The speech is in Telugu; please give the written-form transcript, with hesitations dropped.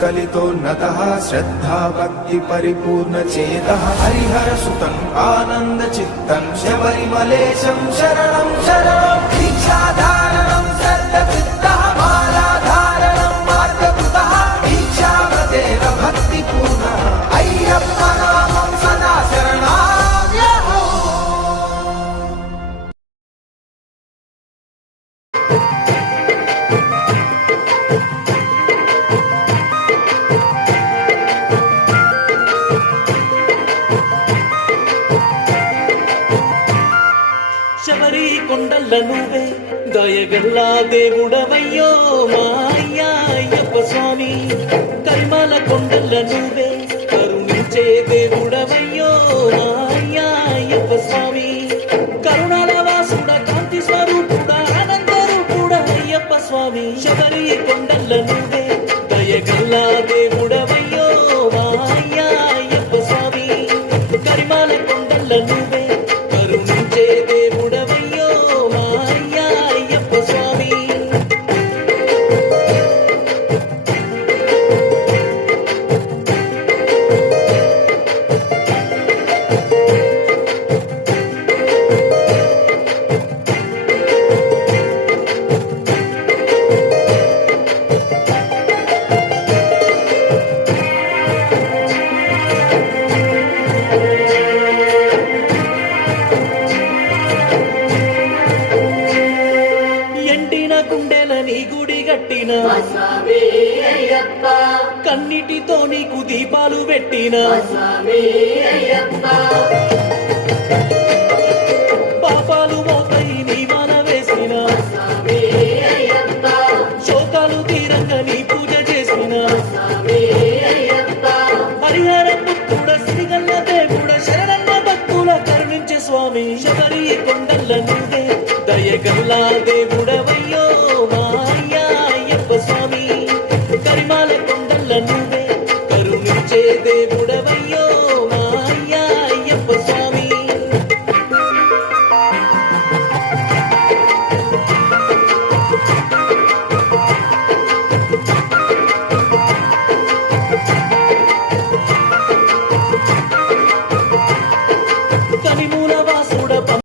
कलितोन्नतः श्रद्धा भक्ति परिपूर्ण चेतः हरिहर सुतं आनंद चित्तं शबरिमलेशं शरणं शरणं दीक्षाधारणं सर्वसिद्धः मालाधारणं मार्गकृतः दीक्षाव्रतेन भक्तिपूर्णः अय्यप्प नामं सदा शरणाम्यहो। శబరి కొండల్ల నువ్వే దయగల్లా దేవుడవయ్యో మా అయ్యప్ప స్వామి, కరిమాల కొండల్ల నువ్వే కరుణించే దేవుడవయ్యో మా అయ్యప్ప స్వామి, కరుణాల వాసుడ కాంతి స్వరూపుడ ఆనంద రూపుడ అయ్యప్ప స్వామి, శబరి కొండల్ల నువ్వే దయగల్లా దేవుడవయ్యో మా అయ్యప్ప స్వామి, కరిమాల కొండల్ల నువ్వే కరుణించే దేవుడవయ్యో మా అయ్యప్ప స్వామి. ఎండిన గుండెల నీ గుడి గట్టిన కన్నిటితో నీకు దీపాలు పెట్టిన పాపాలు మోపై నీ మాల వేసిన శోకాలు తీరంగా నీ పూజ చేసిన హరిహర పుత్రుడ శ్రీగల్ల దేవుడ శరణన్న భక్తుల కరుణించే స్వామి, శబరి కొండల్ల నువ్వే దయగల్లా